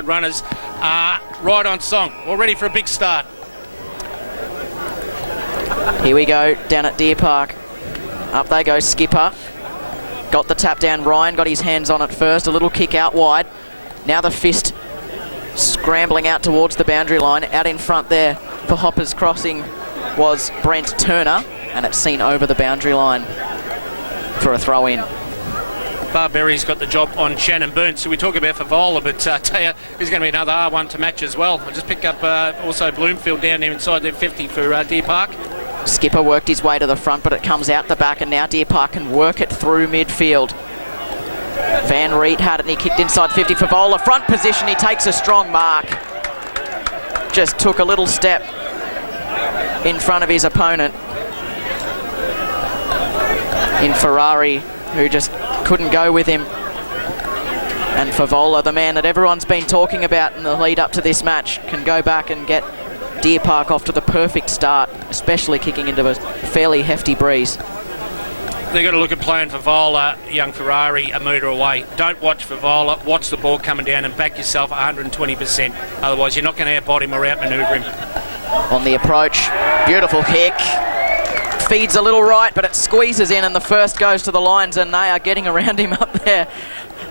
runners are right on song, all ready for a big start. Here we go, down at Deer Park. Up they go, Skipper. Got the tap down, Ryan got his hands on it first, a little kick out wide. Now the fist scrambling out towards the boundary line. Out in front there for Hoppers Crossing was Brent Turner, and it's seen over the boundary line for a throw in. Barberry's got the job on Shannon Burns, so we talk about Favola, but I tell you, there's going to be another R1 to match as well. I'll just pick up also Bloomfield down there inside their 50 for Deer Park. Skipper worked his way to the front, but it comes out the back, and now Deer Park can work it through midfield. Van Reet had it, and he kicked inside 50 for Favola. Front position, he takes a strong mark. Just took a little step in front of his opponent in Ferrari, who just couldn't go with him. And Favola, the man that everyone's been talking about in the lead up to this match, can go back and get Deer Park off to the perfect start, especially kicking into a fairly hefty breeze. They've got to look at playing Favola, young Ferrari, a metre away. Don't watch Favola, watch the ball coming down and back yourself 120%. Otherwise, you're not going to out-body him or out-manoeuvre him. On the approach, beautiful kick. Feeds a little right, but it squeezes in, and the first goes to the Lions, and they are getting around him up there,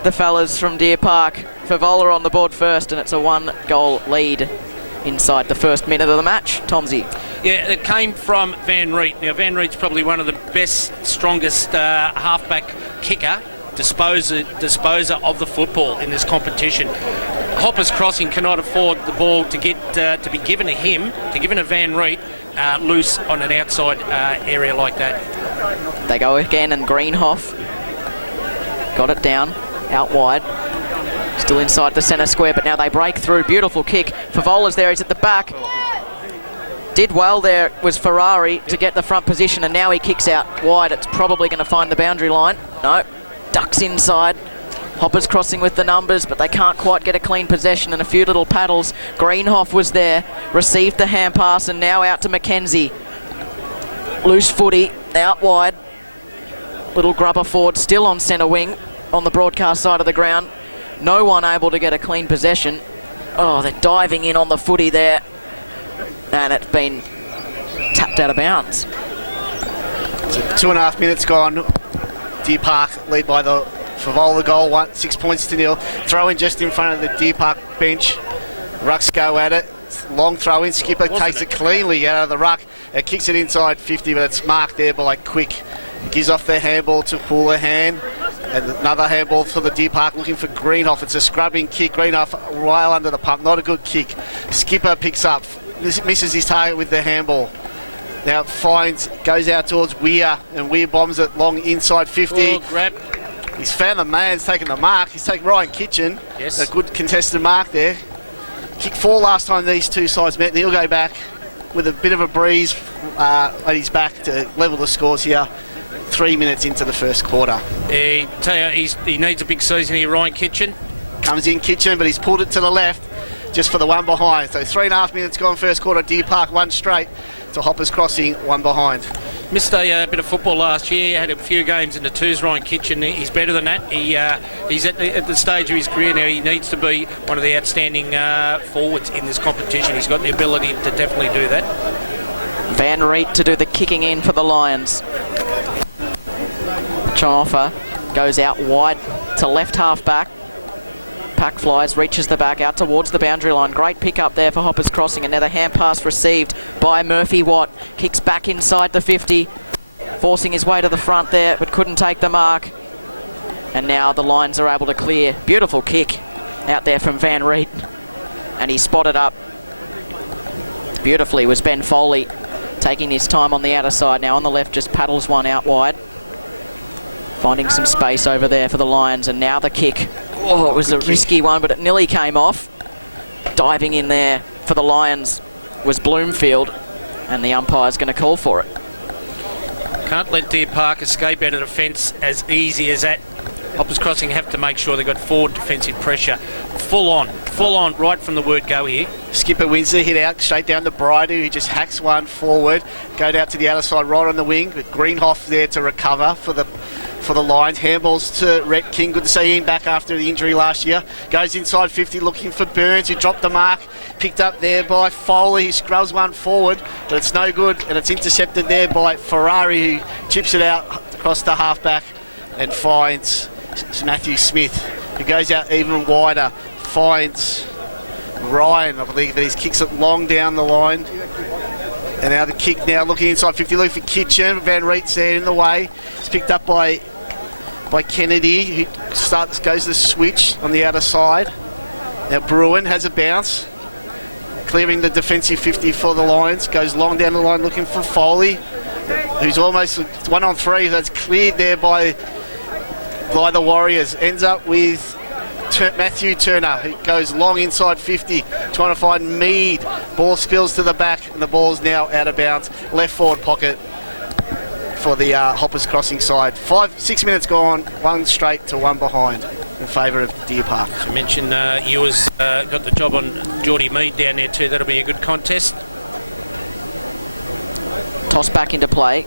the fellas from Deer Park. Favola on the board first, and it's a 1-goal lead inside the first minute of the match. Tomsy. Yeah, it came from Van Reet. Now, Van Reet's probably one of the best, strongest halfback kicker, disposer of the football in this competition. Hoppers Crossing cannot afford the ball to get to be given to him, to given to Van Reet loose on an outside area like that. They go again, and Greenhoff got it down, out wide. Still inside the centre square, but now they break through. Beautiful kick. Favola's there, he's at the back. Did well there was Ferrari to get the front position, and now he kicks out wide. It's probably going to find the boundary line. No, ducks inside. Hoppers Crossing with the numbers, but they can't quite get a clean possession, and a few little paddles. Greenhoff was there, received the hand pass, and now out to Mackenzie. Loose footy, out wide. Little grubber forward, still on centre wing, on the broadcast side of the ground. No one able to get a clean possession. Oh, they're diving in on the footy there. And it's been tapped out of bounds. So 2.5 minutes gone. Deer Park lead by the Favola goal, 6 points to nil. Throw in just in front of the Deer Park bench. Rucks go at it. Long throw in. Skipper takes it cleanly out of the ruck. It kicks it inside 50, but it's marked there by Quick. Gives off the handball to Houlihan. And another handball for the Deer Park looking for Greenhoff. It's a scrubbing kick. Greenhoff right under the pump. Not a good kick. Skipper picks up. Misses his target with the handball. Now goes out towards Weir, and Weir bombs it long inside 50. Oh, grab. He's found the man. He's taken the mark. He's taken Ryan Kitchen. Yes. A good contested mark there. Kick 4 last time these two sides met, and he'll go back with a bit of a breeze at his back to level the scores here. 3 minutes into the first quarter. Tell you, he needs a big season here, Ryan Kitchen. Comes in Kitchen, but he's pulled it to the left just for the one behind. So 3.5 minutes gone first quarter. Deer Park 1 straight to Hoppers Crossing 1 behind. Missed a bit of football last year, had a few games in the twos. Ryan Kitchen, he's better than that. He's at the stage of his career now. He needs to be one of the outstanding forwards in this competition. He's got the ability to definitely do that. Van Reet to do the kicking in for the Lions. Chonoffa goes out wide to left half back. Pack flies, reaches the back out towards the boundary line. Great pick up there for Hoppers Crossing. Another hand pass received by Murphy Watt. Kicks back inside the 50, forcing his way to the front there, but couldn't take the mark. And now the Lions are able to clear. Beautiful kick out there from Van Reet. And he spotted up beautifully was Ben Foley, taking his time on the outer side. Now on the left, just paddles one out wide. Finding some space over there for the Lions, and now the kick. Oh, it was a risky one, but it nearly came off. Diving in there for the Lions was Bloomfield, and the umpire's going to call for it. Can't let Deer Park escape out of defence as easy as that. Hoppers Crossing have to make sure they've got forward defensive pressure. Full on, right from the word go here. Skipper wins the hit out, straight down to Bridie, who just hacks one forward. Go out to the outer side, right on the wing, with Greenhoff there to recover for the for the Lions. Handballs to Rhett King. Good to see him back after the injury last year. Goes inside 50 looking for Burns, who dropped the mark. Picked up there by Foley, who scrubs one forward, but it's no good, and it's intercepted there by Ferrari, who chips it out across the halfback and finds Matthew Smith, who goes out even wider, finds Ryan, I believe, but he kicks it long down the line. And now the kick now looking inside 50, looking for Kitchen. Van Riet's there in the way. It's picked up by Kennedy, who goes the switch on the outer side. Now Bruin has a bounce, clearing the defensive 50 for the Lions. Goes long down the line looking for Foley, who's almost 1 on 3. That's cleared there by the Warriors. Ends up with Matthew Turner, who goes long inside 50, trying to find Mead. Ball spills to the back, and the ball's now out of bounds. Left forward pocket for the Hoppers Crossing side. 6 minutes gone, 1 straight to 1 behind in favour of Deer Park. You mentioned Ewers got the job on Geordie Mead down there too. That'll be a good contest. Toss back into play.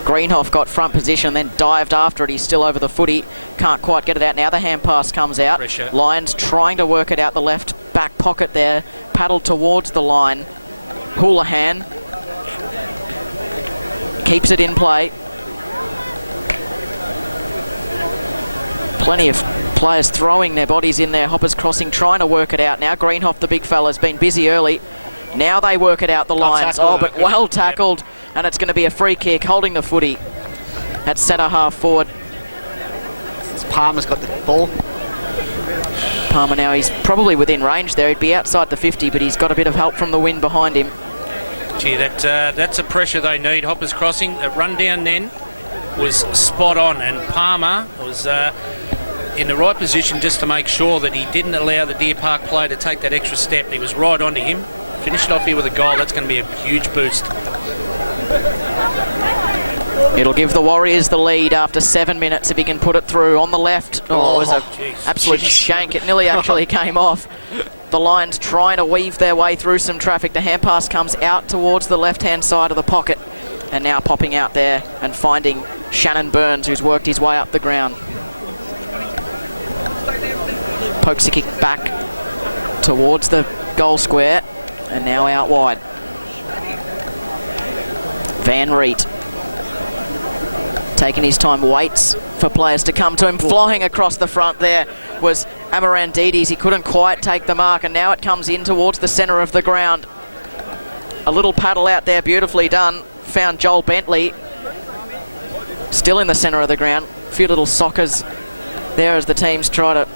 Greenhoff got front position, then dived after it. He's still over the footy. Can't quite get it out. Now the hand pass comes out. Pressure. Lions trying to work it out the left back pocket there. Paddled towards the line. Houlihan keeps it in play. Plenty of players throwing their bodies in there. Hoppers Crossing trying to work it out now. Greenhoff, the big fella's been busy early. Now they work it out, the Lions. But well tackled. Yep. And it's going to be a free kick, holding the footy at centre half forward. Palmer's got the ball. Palmer now, he's probably within range there. He'd be outside the 50, but he's got a bit of help from the wind behind him. Gee, that's a pressure they need. Hoppers Crossing. The run down then was spot on, and Palmer was in the right position just to make sure that he didn't allow the Deer Park player to take that extra step. He was right onto him. Finished off here with a goal. That's going to be a huge boost. It'll give the Warriors the lead after 7 minutes if he can put it through on the left. Oh, it was an absolute shank. It nearly actually came off. The Lions trying to weave their way through some traffic. The hand pass comes out towards the left-hand side of the pocket, and now popping out there and finding Shannon Burns, who's worked his way up the ground. Pokes a kick back towards the goal square, and now out wide. Van Riet taking his time, waits for players to come to him. Flying across the front there was Amarandides. He couldn't quite take the mark, and now it comes in towards the centre of the ground. A little paddle out there, beautifully done. Found Joel Bentley. Still in the centre of the ground. A few little soccers there as the teams try to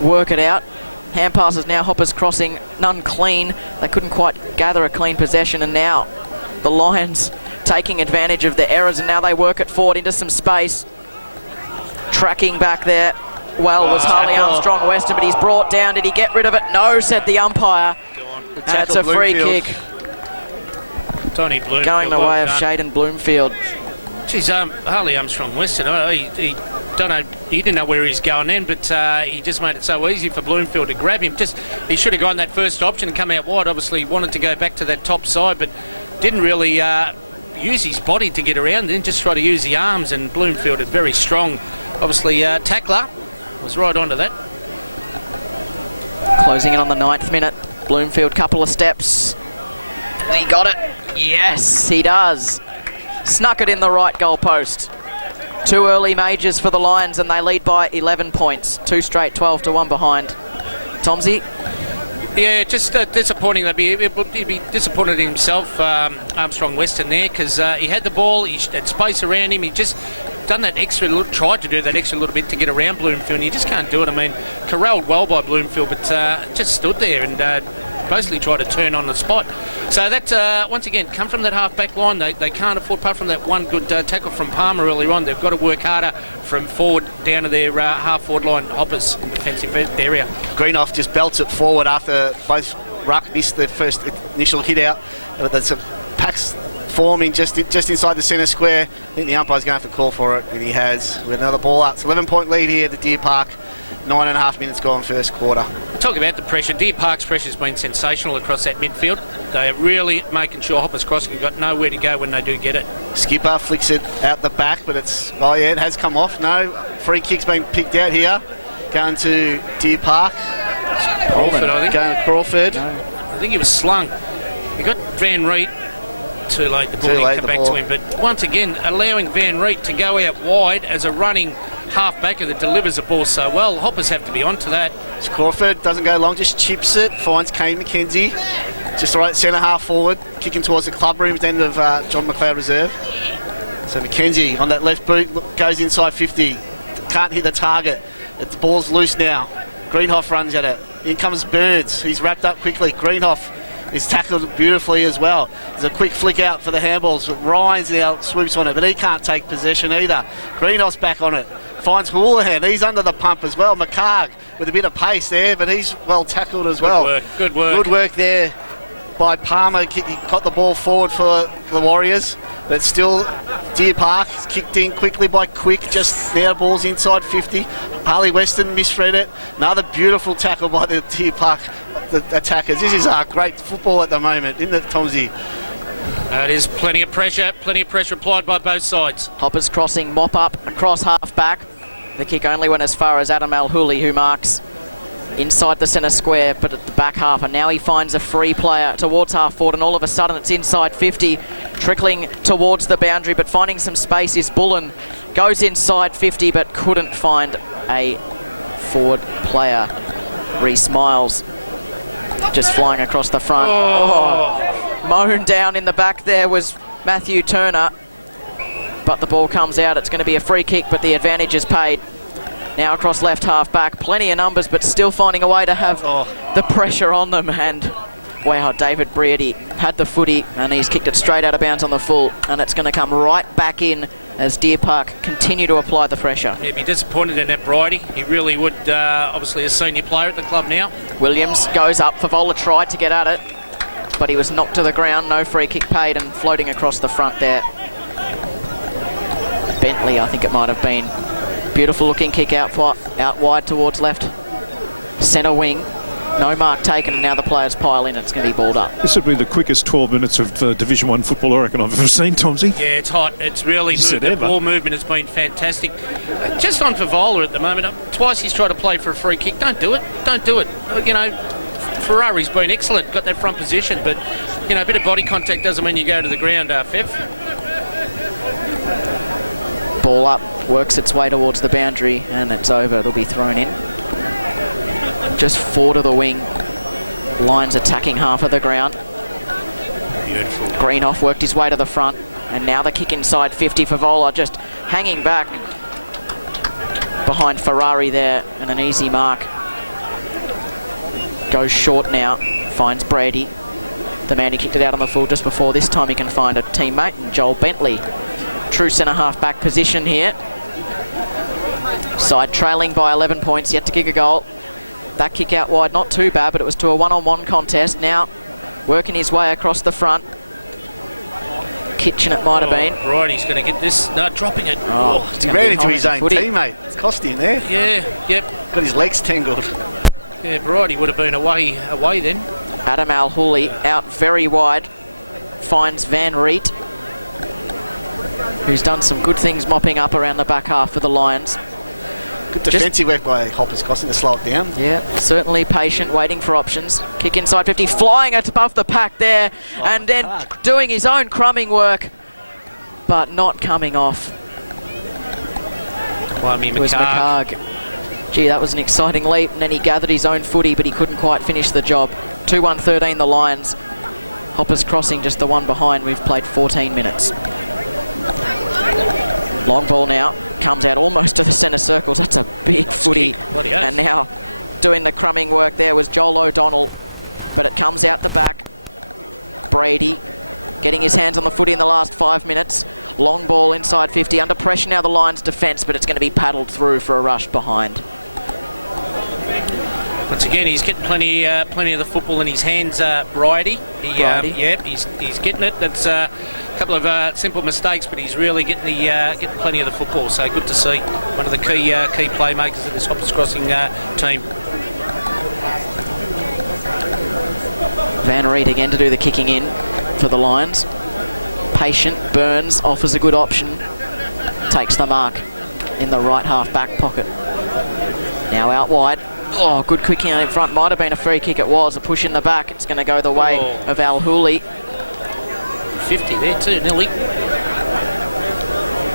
work it out. Hand passes now, Hoppers Crossing, none clean. They couldn't quite gather a clean possession, and now the Lions taking advantage of the errors, and now they work it forward into some space. Tracking back there, was Harley Armstrong Weston, but he's brought down. Did he get rid of it? No, said the umpire. That's a free kick. Tony Bloomfield. Going the way of Shaden Bloomfield. Geez, Harley Armstrong Weston, he don't know, he didn't know where he's going then, but he just made it so easy for Bloomfield to grab him. He should have gone that first option and come out wide. Obviously wanted to go back to that top side, but didn't really use his body to get around, then just try to use the arms, and Bloomfield is very strong. Obviously tackler was right onto that. Closing in on the 9th minute. Bloomfield, couple of steps. He got it. Yes, he does. Snuck it in the right goal post. 2 early majors for the Lions, and they lead by 11 points. 2 straight, 12-1 behind. Tomsy? Yeah, just disappointing. He'd be disappointed in himself, Armstrong Weston there, because he had the ball, he had space around him. He just done that extra, tried to do that extra little bit to get around Bloomfield, and you just can't do it. I mean, corralled well by Bloomfield, but just stood there and basically tried to turn on the spot. So that, once again, come from that half-back line. They can't afford, apart from that one good tackle from Palmer earlier on, they've got to work harder from forward down to their half-forward line Hoppers in defensive area. Greenhoff just belts it forward after both ruck missed the first initial hit out. There's some packs forming just inside the centre square. I think the umpire's going to have to call for it, and he has, with another ball up. It's 11-point lead here at the Deer Park 9.5 minutes gone first quarter. Talk about the pressure. Deer Park's pressure's been sensational across that midfield. They are really making sure Hoppers Crossing have got nowhere to go when they do get it. Skipper flicks it out the back, but it's... Oh, yeah, it has come off. No, free kick's been picked out here. Going to Deer Park. Crawford, I think. Going to Crawford. I think he was slung. He got Van Reet. Too late, the ball didn't come back to him. But once again, allowing Van Reet to go out wide as a running half-backer that delivers the ball so well. Hoppers have to be onto that. Crawford doesn't go long, just chips it, finds Kane McKenzie. Just right centre half forward, kicking towards the club room at the end of John McLeod Reserve. So McKenzie on that left boot goes inside 50. Can't hit the target. The ball's loose now. Greenhoff runs at it. In comes Burns. He's wrapped up quickly. Greenhoff is tackled beautifully as well. There's a quick flick out for the handballs. Ryan's now swoops on it, but he can't take possession either. Greenhoff's back on it. Finds Houlihan. He's under the pump as well. McCarg with a bit of pace there, but he's well tackled as well. Good work. Good work there by Palmer. He got the ball forward for the Warriors, but still Deer Park kicked in quickly by Quick. Just now ball's inside 50. Harley Weston misread it. Another beautiful tackle by the Deer Park the attackers. This is great football at the moment, isn't it, Tomsy? It is plenty of pressure applied by both sides. Hoppers Crossing mop up across half-back. The kick only went as far as Adam Al-Huli, who marks inside the centre square, but at the back half, and now he finds a free player towards half-forward, and all of a sudden it's inside 50, trickling towards the boundary, but finding some space is Bullen. Goes inside 50, but couldn't find a forward player. Reece Miles just flying across the front. Mown down in the back there was Matthew Turner, but the ball comes out. It's going to be a free kick, but the advantage is paid. Now across left half back, plenty of numbers, but still finding a way to have the pressure on them. And wow, David Breardy had the footy and he's kicked it straight out of bounds on the full, and it's going to come right back in as Deer Park continue to apply the pressure. He'd be disappointed in that Bridie. He really would, obviously a senior player at the club now. Williams goes up. Favola tried to get at it, but he was knocked to the ground. No free kick paid, and floating across the front there. Bentley, I think it might have been. Beautiful looking kick out wide towards left centre wing. No mark taken, and now the players pile in. It's going to be balled up. This would be the quickest 12 minutes of Division 1 football I reckon I've ever seen, Tomsy. Yeah, it's hot. It's really moved. The ball movement has been fantastic. Just on Favola at the moment, twice he's tried to play for a free kick. Don't do it. Don't do it. You know, Ferrari's been excellent, got that front position, but, you know, a bit of body contact doesn't mean you go to the ground, Fev. Ball up, works its way towards the boundary, and it's over. It'll be thrown in. Just forward of the wing. Lions attacking half of the ground. Beautiful. Greenhoff worked his way to the front, and now the kick inside 50. Favola just hanging back behind Ferrari there, and an easy mark. Goes short now, finds Brady, the man who kicked it out on the full just before. This time he can find a teammate, and Joel Bentley. True centre half back position here. Side trailing by 11 points, yet to kick a goal. That kick out wide, not too bad, but it was to a one-on-one contest. Now working his way across the front. Kitchen it might have been. Right, he's going to get this. No, dropping it. He ran into his own teammate. It's cost him there. Yeah, yep. Got his legs tangled. Yeah, Bridie would have been away then. Adam Al-Huli out very wide. Finds Van Reet, who's done some good things mopping up around the back half for the Lions. Good defensive work by Hoppers Crossing to slow it down. Yeah, certainly patient, waiting for options. Kick inside 50, flying it above the pack there, and then doing his own crumbing work, but not coming off. Kwame McCarg. Gee, that was an exciting leap, and then he gathered his own footy, but he couldn't quite finish the job. 2-1-13 the Lions. Hoppers Crossing just the one behind. We've played 14 minutes. Long ball now. Comes out almost to the centre circles. That's a big footy. And now doing the crumbing work there was Joel O'Donnell, but it comes out the back. Brady getting his hands on the footy in the last 5 minutes. Long ball inside 50. Under pressure now the Lions defence, but it's going to be paddled through for a rush behind. Once again, he's getting plenty of the football in his hands, Bridie. He's getting it. That's a couple of simple mistakes, but he's really getting plenty of the football. So good to see one of the key playmakers of this Hoppers Crossing team. Van Reed again to do the kicking in for the Lions. Patient. Burns offers a good option. Takes the mark in the right half back pocket. Now out wide. Oh, good kicking in front. Might have been a free kick. It was. A push in the back. It's going to go the way of Al Hooley. 50 there too, nearly.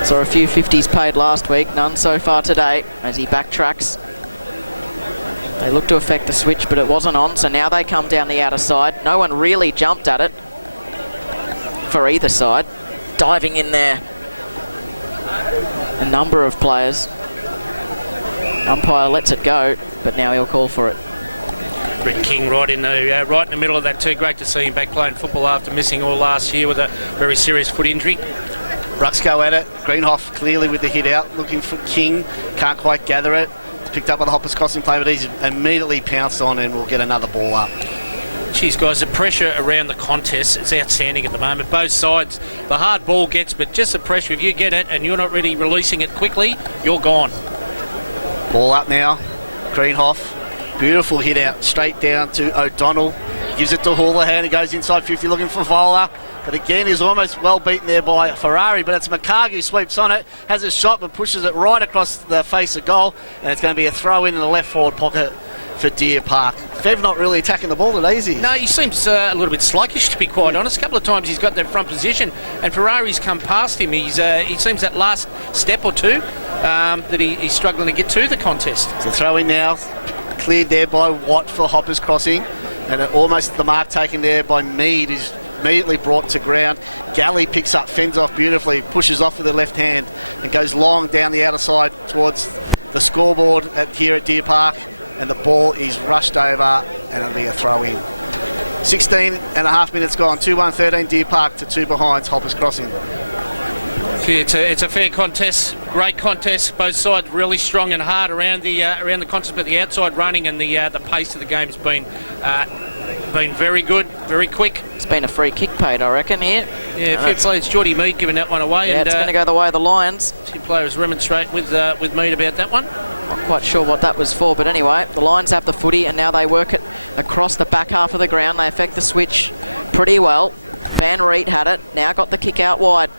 Saw a few 50s paid last week. None so far today as he backtracks. They look to affect the switch, but it wasn't on. So now they come down the outer side. No one really jumped at it for either side. Diving in there. A number of players. Umpire lets it go, but now he'll call for it. Brett King right in the middle of that too. Great to see him back playing football after missing all last year with a very serious foot injury. Rucks go at it. Greenhoff clearly with the hit out, looking for King. Can't quite gather it. It's picked up by the Hoppers Crossing play, but he's immediately pounced on and will get another ball up. Geez, guys, the pressure around the contest is outstanding at the moment. Both sides, the hard ball gets, but just the pressure. If you get it and you're not really releasing it quickly, you're gone. Ball up now. Greenhoff. Beautiful hit out straight down to O'Donnell. Gives it to Houlihan. He goes inside 50 looking for Vola. But again, he's almost well beaten there by Ferrari. But it's McCarg who sweeps on it. Has a shot but pushes it right across the face of goal. And it's going to be a throw in the left forward pocket for Deer Park. Fev not really attacking the ball today, is he? No, he seems a little bit sluggish, to be quite honest. A couple of times he's got that front position and Ferrari's come past him. He seems that last step or two that he's struggling to get to the contest. So throw in now. Cleared there by Watt for Hoppers Crossing. And almost the mark taken there by Mead is immediately brought to ground. Galley picks up, fends off beautifully, pushes off with the left hand and goes long down the outer side towards the scoreboard here at Deer Park. And the ball is rushed over and it'll be a throw in. 16 and a half minutes gone. 2-1-13 Deer Park to 2 behind Hoppers Crossing. It's a fair contest, great contest. Both sides really strong and hard around the contest, but the outside running and the pace of the game has been very good, very quick. It's been a free kick paid, I reckon, here. Yeah, fair play. It's Geordie Mead giving that one away. Yeah, and it's going to go the way of the Lions. Two players remonstrate with Mead about that one. Not quite sure what that was for, but anyway, the Lions have the footy and now they work it across the back half of the ground. They affect the switch pretty well. Van Reed had it, now got the kick out wide.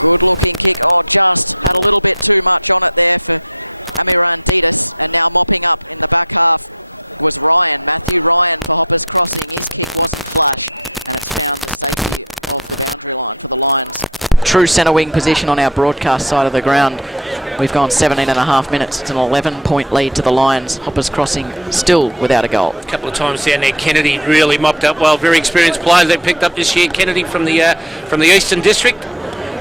Good looking kick. Oh, just had a little bit too much on it there for Amiran Ditas. And now mopping up in the back half was Ryan. Matthew Ryan for Hoppers Crossing. His kick wasn't flash. And it's found the safety of the boundary line for the Lions. True centre wing position on our broadcast side of the ground. We've gone 17 and a half minutes. It's an 11-point lead to the Lions. Hoppers Crossing still without a goal. A couple of times down there, Kennedy really mopped up well. Very experienced player they picked up this year. Kennedy from the Eastern District.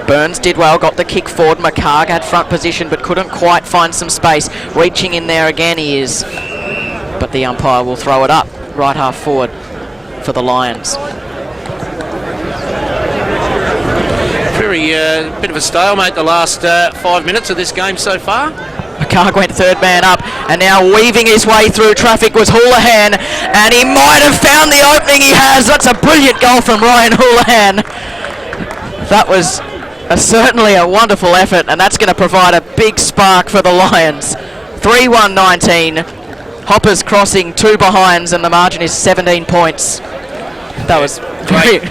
Burns did well, got the kick forward. McCarg had front position but couldn't quite find some space. Reaching in there again he is. But the umpire will throw it up. Right half forward for the Lions. Very bit of a stalemate the last 5 minutes of this game so far. McCarg went third man up and now weaving his way through traffic was Houlihan and he might have found the opening he has. That's a brilliant goal from Ryan Houlihan. That was certainly a wonderful effort and that's going to provide a big spark for the Lions. 3-1-19. Hoppers Crossing 2 behinds and the margin is 17 points. That was great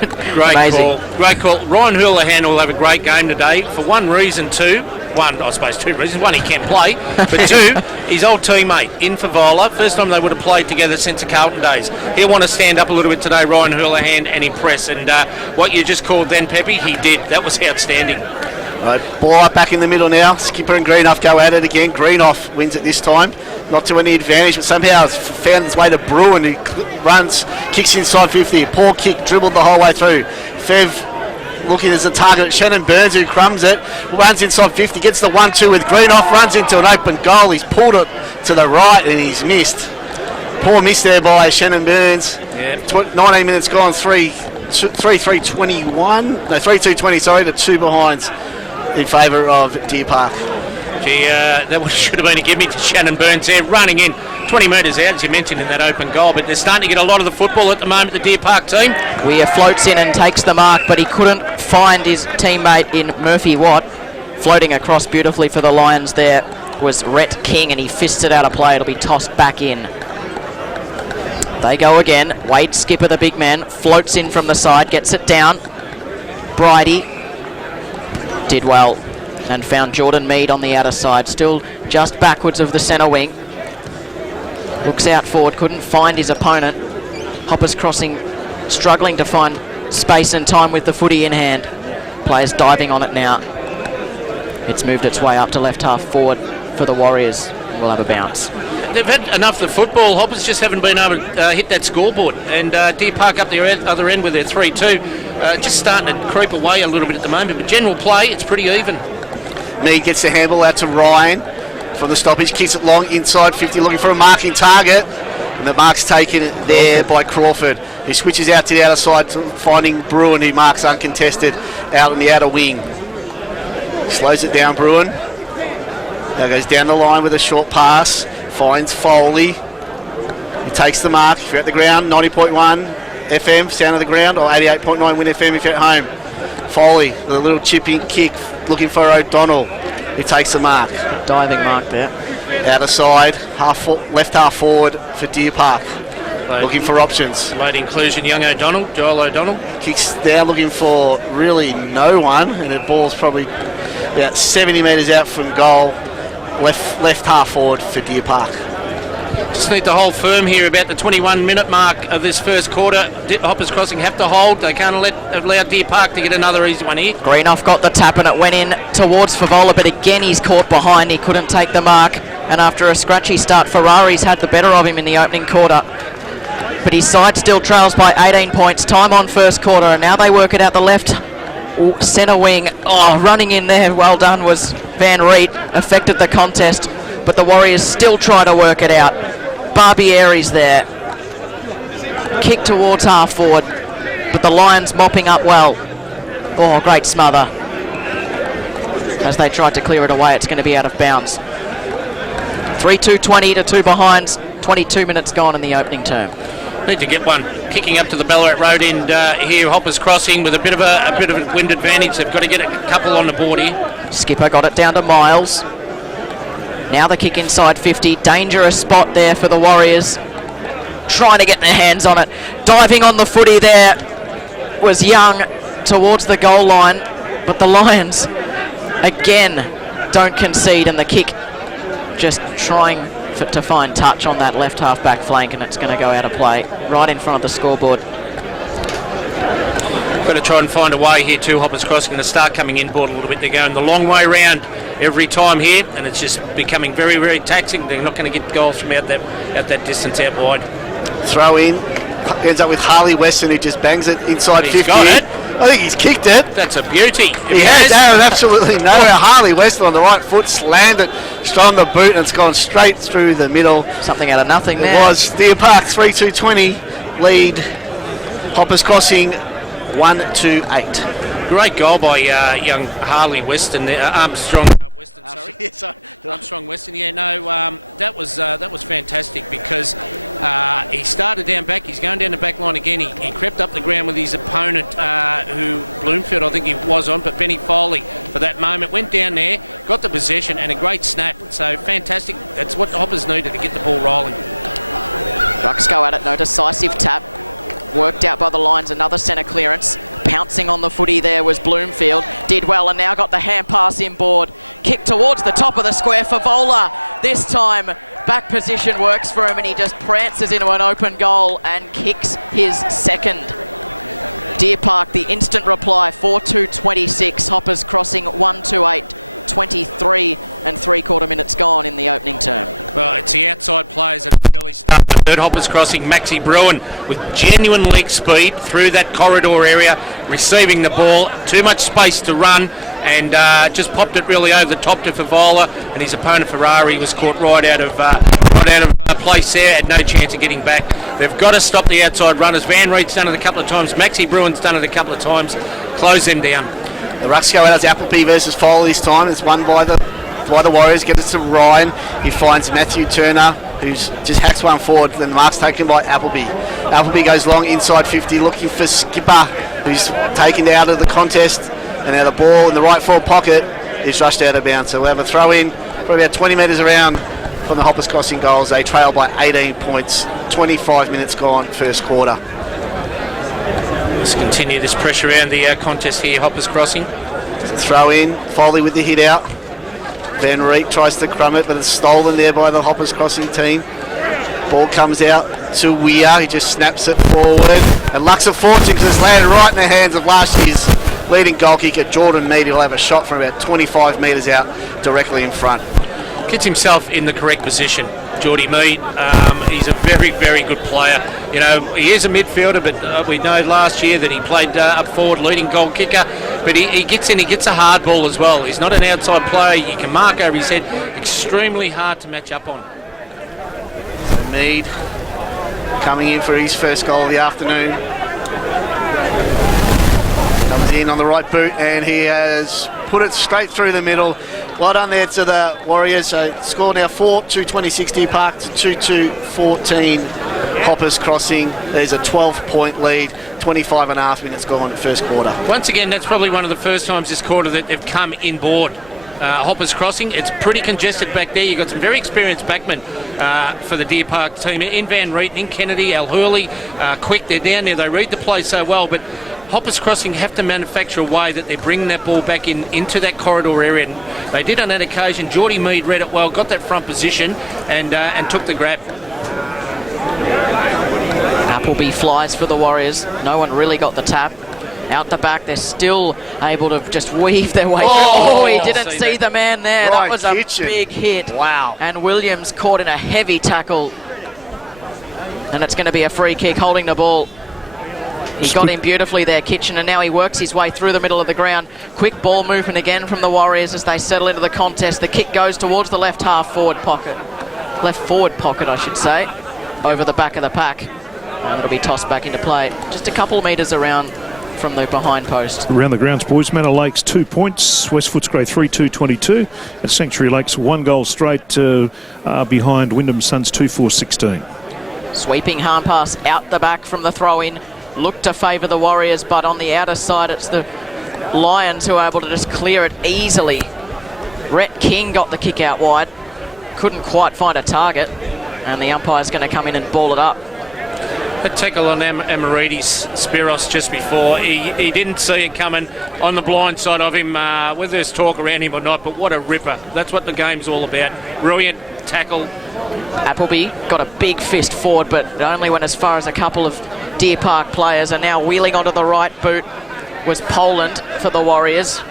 amazing. Call. Great call. Ryan Houlihan will have a great game today for one reason too. One, I suppose 2 reasons. One, he can play, but 2, his old teammate in Favola. First time they would have played together since the Carlton days. He'll want to stand up a little bit today, Ryan Houlihan, and impress. And what you just called then, Peppy, he did. That was outstanding. Right, ball up back in the middle now. Skipper and Greenhoff go at it again. Greenhoff wins it this time. Not to any advantage, but somehow has found his way to Bruin, who runs, kicks inside 50. Poor kick, dribbled the whole way through. Fev looking as a target. Shannon Burns, who crumbs it, runs inside 50, gets the 1-2 with Greenhoff, runs into an open goal. He's pulled it to the right and he's missed. Poor miss there by Shannon Burns. Yeah. 19 minutes gone, 3-3-21. No, 3-2-20, sorry, to 2 behinds in favour of Deer Park. Gee, that should have been a gimme to Shannon Burns there, running in 20 metres out, as you mentioned, in that open goal. But they're starting to get a lot of the football at the moment, the Deer Park team. Weir floats in and takes the mark, but he couldn't find his teammate in Murphy Watt. Floating across beautifully for the Lions there was Rhett King, and he fisted out a play. It'll be tossed back in. They go again. Wade Skipper, the big man, floats in from the side, gets it down. Bridie did well and found Jordan Mead on the outer side, still just backwards of the centre wing. Looks out forward, couldn't find his opponent. Hoppers crossing, struggling to find space and time with the footy in hand. Players diving on it now. It's moved its way up to left half forward for the Warriors. We'll have a bounce. They've had enough of the football. Hoppers just haven't been able to hit that scoreboard. And Deer Park up the other end with their 3-2. Just starting to creep away a little bit at the moment. But general play, it's pretty even. Mead gets the handball out to Ryan from the stoppage. Kicks it long inside 50, looking for a marking target. And the mark's taken there by Crawford. He switches out to the outer side, finding Bruin, who marks uncontested out on the outer wing. Slows it down, Bruin. Now goes down the line with a short pass. Finds Foley. He takes the mark. If you're at the ground, 90.1 FM, sound of the ground, or 88.9 Win FM if you're at home. Foley with a little chipping kick, looking for O'Donnell. He takes the mark. Diving mark there. Outer side, left half forward for Deer Park. Looking for options. Late inclusion, young O'Donnell, Joel O'Donnell. Kicks down, looking for really no one, and the ball's probably about 70 metres out from goal. Left half forward for Deer Park. Just need to hold firm here about the 21-minute mark of this first quarter. Hoppers Crossing have to hold. They can't allow Deer Park to get another easy one here. Greenough got the tap and it went in towards Favola, but again he's caught behind. He couldn't take the mark, and after a scratchy start, Ferrari's had the better of him in the opening quarter. But his side still trails by 18 points. Time on first quarter, and now they work it out the left centre wing. Oh, running in there, well done, was Van Reet. Affected the contest, but the Warriors still try to work it out. Barbieri's there. Kick towards half forward, but the Lions mopping up well. Oh, great smother. As they tried to clear it away, it's going to be out of bounds. 3-2-20 to 2 behinds. 22 minutes gone in the opening term. Need to get one kicking up to the Ballarat Road end here. Hoppers Crossing with a bit of a wind advantage. They've got to get a couple on the board here. Skipper got it down to Miles. Now the kick inside 50. Dangerous spot there for the Warriors. Trying to get their hands on it. Diving on the footy there was Young towards the goal line, but the Lions again don't concede, and the kick just trying to find touch on that left half back flank, and it's going to go out of play right in front of the scoreboard. Got to try and find a way here too. Hoppers Crossing to start coming inboard a little bit. They're going the long way round every time here, and it's just becoming very, very taxing. They're not going to get goals from out that distance out wide. Throw in, ends up with Harley Weston, who just bangs it inside 50. Got it. I think he's kicked it. That's a beauty. He has. Absolutely nowhere. Harley Weston on the right foot slammed it straight on the boot, and it's gone straight through the middle. Something out of nothing there. It was. Deer Park 3-2-20 lead. Hoppers Crossing 1-8. Great goal by young Harley Weston there. Armstrong Weston, sorry. Armstrong Weston. Yeah, no, that was fantastic, because he started down back. He's going down the back line again. He crept up the ground with his opponent, who Bloomfield, I think he was on, but Benny Foley for that moment went down there, got the possession, and a great snap. So fantastic. That's what the Hoppers needed to get the ball rolling. Rucks go at it. No decisive tap. Worked out by the Lions. Another centre clearance. Pouncing on the footy there was Bloomfield. Did well, and now got the hand pass inboard. Kick towards the top of the square for Vola. This time back position works for him, and he just prances into an open goal and kicks his second. Deer Park, the instant reply, 4-2-26. Hoppers Crossing 1-8. 23 and 3/4 minutes gone in the opening term. Well, it's the outside players that really start the third. Hoppers Crossing, Maxi Bruin with genuine leg speed through that corridor area, receiving the ball, too much space to run, and just popped it really over the top to Favola, and his opponent Ferrari was caught right out of place there, had no chance of getting back. They've got to stop the outside runners. Van Reet's done it a couple of times, Maxi Bruin's done it a couple of times. Close them down. The Rucks go out as Appleby versus Foley this time. It's won by the by the Warriors, gets it to Ryan. He finds Matthew Turner, who's just hacks one forward. Then the mark's taken by Appleby. Appleby goes long inside 50, looking for Skipper, who's taken out of the contest. And now the ball in the right forward pocket is rushed out of bounds. So we'll have a throw in for about 20 metres around from the Hoppers Crossing goals. They trail by 18 points. 25 minutes gone, first quarter. Let's continue this pressure around the contest here, Hoppers Crossing. Throw in, Foley with the hit out. Van Reek tries to crumb it, but it's stolen there by the Hoppers Crossing team. Ball comes out to Weir, he just snaps it forward. And luck's of fortune because it's landed right in the hands of last year's leading goal kicker, Jordan Mead. He'll have a shot from about 25 metres out, directly in front. Gets himself in the correct position, Geordie Mead. He's a very, very good player. You know, he is a midfielder, but we know last year that he played up forward, leading goal kicker. But he gets in, he gets a hard ball as well. He's not an outside player. You can mark over his head. Extremely hard to match up on. So Mead coming in for his first goal of the afternoon. Comes in on the right boot, and he has put it straight through the middle. Well done there to the Warriors. So score now 4-2-26 Deer Park to 2-2-14 Hoppers Crossing. There's a 12-point lead. 25 and a half minutes gone first quarter. Once again, that's probably one of the first times this quarter that they've come inboard. Hoppers Crossing, it's pretty congested back there. You've got some very experienced backmen for the Deer Park team. In Van Reeten, in Kennedy, Al Hurley, Quick, they're down there. They read the play so well, but Hoppers Crossing have to manufacture a way that they're bringing that ball back into that corridor area. And they did on that occasion. Geordie Mead read it well, got that front position, and took the grab. Appleby flies for the Warriors. No one really got the tap. Out the back, they're still able to just weave their way through. Oh, he didn't see the man there. That was a big hit. Wow. And Williams caught in a heavy tackle. And it's going to be a free kick, holding the ball. He got in beautifully there, Kitchen, and now he works his way through the middle of the ground. Quick ball movement again from the Warriors as they settle into the contest. The kick goes towards the left forward pocket, I should say, over the back of the pack. And it'll be tossed back into play. Just a couple of metres around from the behind post. Around the grounds, boys. Manor Lakes 2 points. West Footscray 3-2-22. And Sanctuary Lakes 1 goal straight behind Wyndham Suns 2-4-16. Sweeping hand pass out the back from the throw-in. Looked to favour the Warriors, but on the outer side it's the Lions who are able to just clear it easily. Rhett King got the kick out wide. Couldn't quite find a target. And the umpire's going to come in and ball it up. That tackle on Amarides Spiros just before, he didn't see it coming on the blind side of him, whether there's talk around him or not, but what a ripper. That's what the game's all about. Brilliant tackle. Appleby got a big fist forward, but it only went as far as a couple of Deer Park players. And now wheeling onto the right boot was Poland for the Warriors.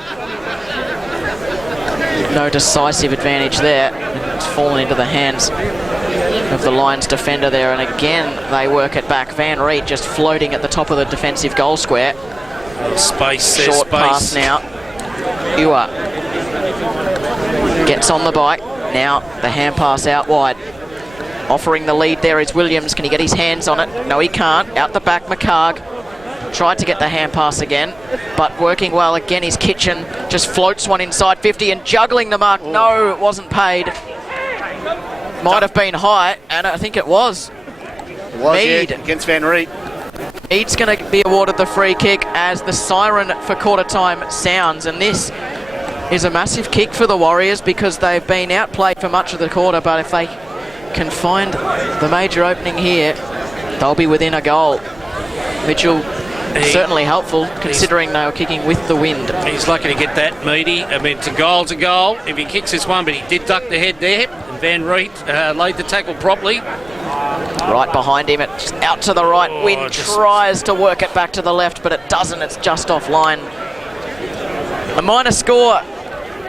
No decisive advantage there. It's fallen into the hands of the Lions defender there, and again they work it back. Van Reet just floating at the top of the defensive goal square. Space, short space. pass now. Ewa gets on the bike. Now the hand pass out wide. Offering the lead there is Williams. Can he get his hands on it? No, he can't. Out the back, McCarg tried to get the hand pass again, but working well again is Kitchen. Just floats one inside 50 and juggling the mark. No, it wasn't paid. Might have been high, and I think it was. Mead, yeah, against Van Reet. Mead's going to be awarded the free kick as the siren for quarter time sounds, and this is a massive kick for the Warriors because they've been outplayed for much of the quarter, but if they can find the major opening here, they'll be within a goal, which will certainly helpful considering they were kicking with the wind. He's lucky to get that, Meady. I mean, it's a goal if he kicks this one, but he did duck the head there. Van Reet laid the tackle properly. Right behind him, it's out to the right. Wind tries to work it back to the left, but it doesn't. It's just offline. A minor score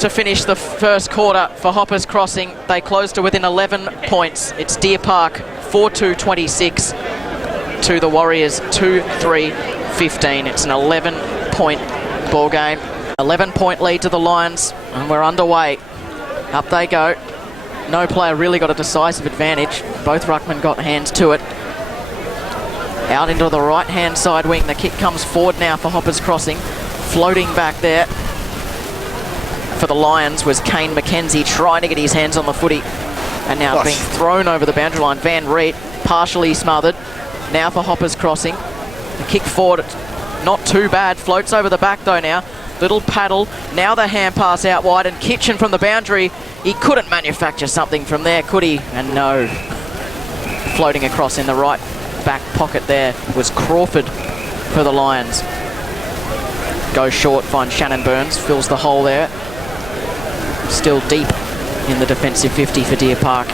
to finish the first quarter for Hoppers Crossing. They close to within 11 points. It's Deer Park 4-2-26 to the Warriors 2-3-15. It's an 11-point ball game. 11-point lead to the Lions, and we're underway. Up they go. No player really got a decisive advantage. Both ruckmen got hands to it. Out into the right-hand side wing. The kick comes forward now for Hoppers Crossing. Floating back there. for the Lions was Kane McKenzie trying to get his hands on the footy. And now being thrown over the boundary line. Van Reet partially smothered. Now for Hoppers Crossing. The kick forward, not too bad. Floats over the back though now. Little paddle. Now the hand pass out wide, and Kitchen from the boundary. He couldn't manufacture something from there, could he? And no. Floating across in the right back pocket there was Crawford for the Lions. Goes short, finds Shannon Burns, fills the hole there. Still deep in the defensive 50 for Deer Park.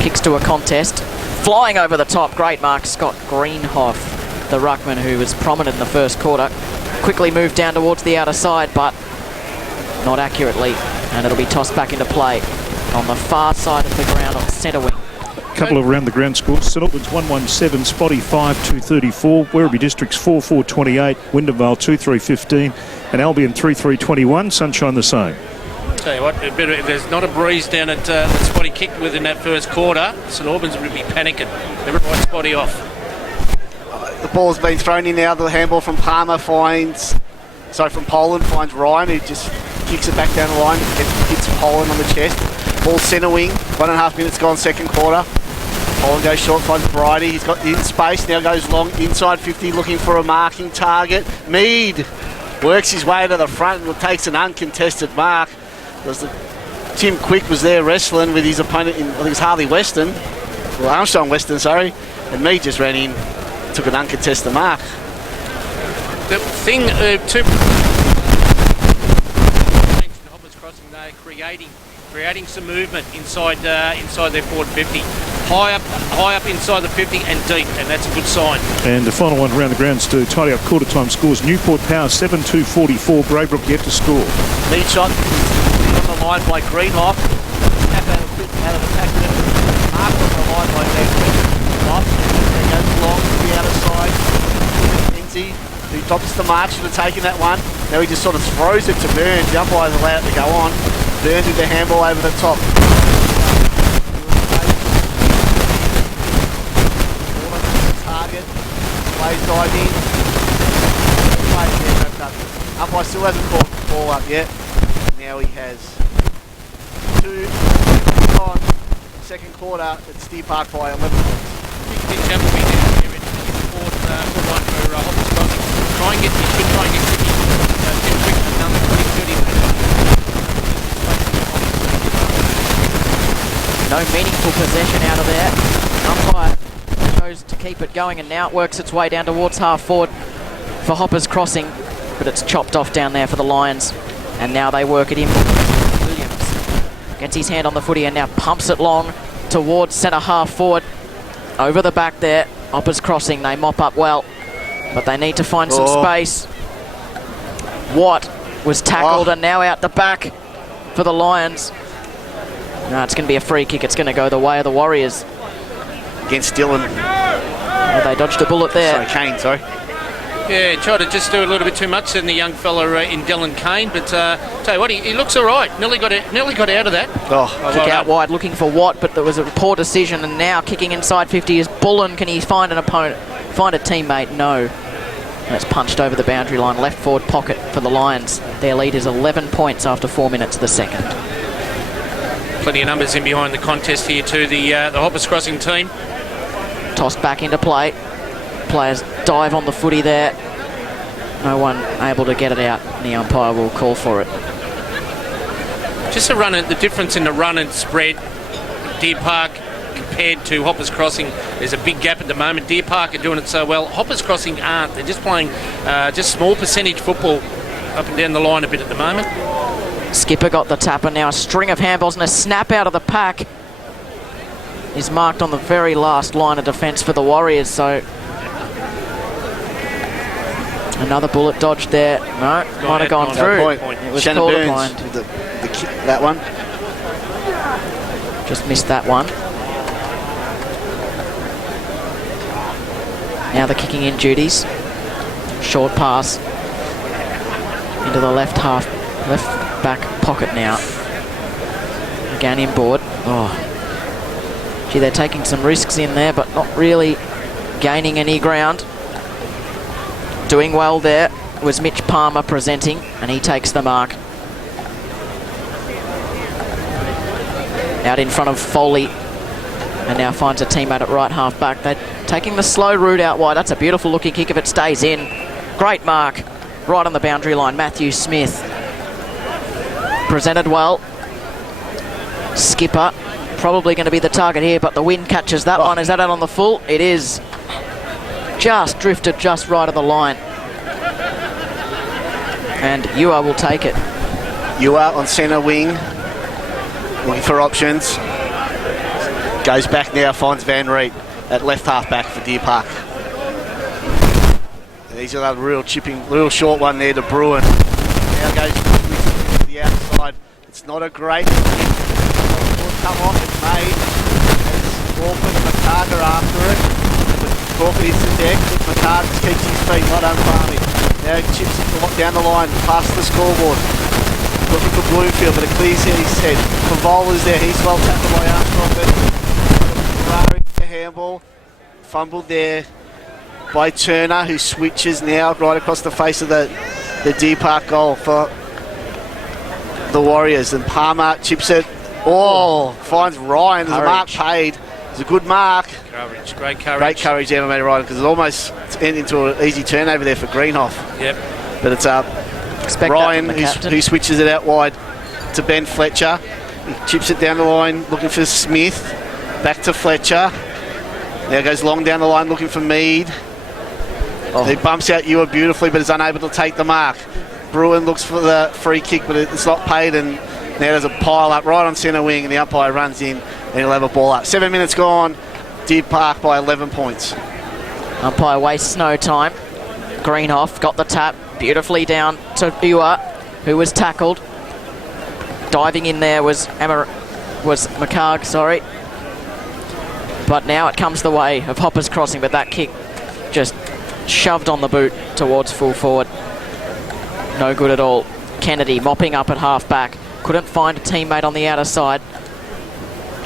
Kicks to a contest. Flying over the top, great mark, Scott Greenhoff, the ruckman who was prominent in the first quarter. Quickly moved down towards the outer side, but not accurately. And it'll be tossed back into play on the far side of the ground on centre wing. Couple of around the ground scores. St Albans 117, Spotty 5-234, Werribee Districts 4-4-28, Wyndham Vale 2-3-15, and Albion 3-3-21. Sunshine the same. Tell you what, if there's not a breeze down at Spotty kicked with in that first quarter, St Albans would be panicking. Never write Spotty off. The ball's been thrown in now. The handball from Palmer from Poland finds Ryan, who just kicks it back down the line, hits Poland on the chest. Ball centre wing, 1.5 minutes gone, second quarter. Poland goes short, finds Bridie. He's got in space, now goes long, inside 50, looking for a marking target. Mead works his way to the front and takes an uncontested mark. Tim Quick was there wrestling with his opponent, I think it's Harley Weston, well, Armstrong Weston, sorry, and Mead just ran in, took an uncontested mark. The thing, two Hoppers Crossing, they're creating some movement inside their forward 50. High up inside the 50 and deep, and that's a good sign. And the final one around the grounds to tidy up quarter time scores. Newport Power 7-2-44, Braybrook yet to score. Lead shot on the line by Greenhoff. Tap out of the pack. Mark on the line by Van Reet. Then goes long to the outer side. Lindsay, who tops the mark, should have taken that one. Now he just sort of throws it to Burns. The umpire's allowed it to go on. Burns with the handball over the top. Target. Plays dive in. Umpire still hasn't called the ball up yet. Now he has 2 on second quarter. It's Deer Park by 11 points. Big jump will be down here in forward one for Hoppers Crossing. Try and get Quickie. Tim Quick another 20-30 minutes. No meaningful possession out of there. Umpire chose to keep it going, and now it works its way down towards half forward for Hoppers Crossing, but it's chopped off down there for the Lions, and now they work it in. Williams gets his hand on the footy and now pumps it long towards centre half forward. Over the back there, Hoppers Crossing, they mop up well, but they need to find some space. Watt was tackled and now out the back for the Lions. No, it's going to be a free kick. It's going to go the way of the Warriors. Against Dylan. Well, they dodged a bullet there. Kane, sorry. Yeah, tried to just do a little bit too much than the young fella in Dylan Kane, but tell you what, he looks all right. Nearly got out of that. Kick out wide, looking for Watt, but there was a poor decision, and now kicking inside 50 is Bullen. Can he find an opponent? Find a teammate? No. That's punched over the boundary line. Left forward pocket for the Lions. Their lead is 11 points after 4 minutes of the second. Plenty of numbers in behind the contest here too. The Hoppers Crossing team. Tossed back into play. Players dive on the footy there. No one able to get it out. The umpire will call for it. Just the difference in the run and spread. Deer Park compared to Hoppers Crossing, there's a big gap at the moment. Deer Park are doing it so well. Hoppers Crossing aren't. They're just playing just small percentage football up and down the line a bit at the moment. Skipper got the tap, and now a string of handballs and a snap out of the pack is marked on the very last line of defence for the Warriors. So another bullet dodged there. No, might have gone through. It was Shannon called Burns, a blind. That one. Just missed that one. Now the kicking in duties. Short pass into the left back pocket now. Again inboard. Oh, gee, they're taking some risks in there, but not really gaining any ground. Doing well there was Mitch Palmer presenting, and he takes the mark. Out in front of Foley. And now finds a teammate at right half back. They're taking the slow route out wide. That's a beautiful looking kick if it stays in. Great mark. Right on the boundary line. Matthew Smith. Presented well. Skipper. Probably going to be the target here, but the wind catches that one. Is that out on the full? It is. Just drifted just right of the line. And Ewa will take it. Ewa on centre wing, looking for options. Goes back now, finds Van Riet at left half back for Deer Park. And he's got a real short one there to Bruin. Now goes to the outside. It's not a great come off, it's made. As Walker and McCarg are after it. Walker hits the deck, but McCarg just keeps his feet, not unfarming. Now chips it down the line, past the scoreboard. Looking for Bloomfield, but it clears out his head. Favola's there, he's well tackled by Armstrong. Handball, fumbled there by Turner, who switches now right across the face of the Deer Park goal for the Warriors. And Palmer chips it. Oh, finds Ryan. There's a mark paid. It's a good mark. Courage, great courage. Great courage there, mate, Ryan, because it's ended into an easy turnover there for Greenhoff. Yep. But it's Ryan who switches it out wide to Ben Fletcher. He chips it down the line, looking for Smith. Back to Fletcher. Now goes long down the line, looking for Mead. He bumps out Ewa beautifully, but is unable to take the mark. Bruin looks for the free kick, but it's not paid, and now there's a pile up right on centre wing, and the umpire runs in, and he'll have a ball up. 7 minutes gone. Deer Park by 11 points. Umpire wastes no time. Greenhoff got the tap beautifully down to Ewa, who was tackled. Diving in there was McCarg, sorry. But now it comes the way of Hoppers Crossing, but that kick just shoved on the boot towards full forward. No good at all. Kennedy mopping up at half back. Couldn't find a teammate on the outer side.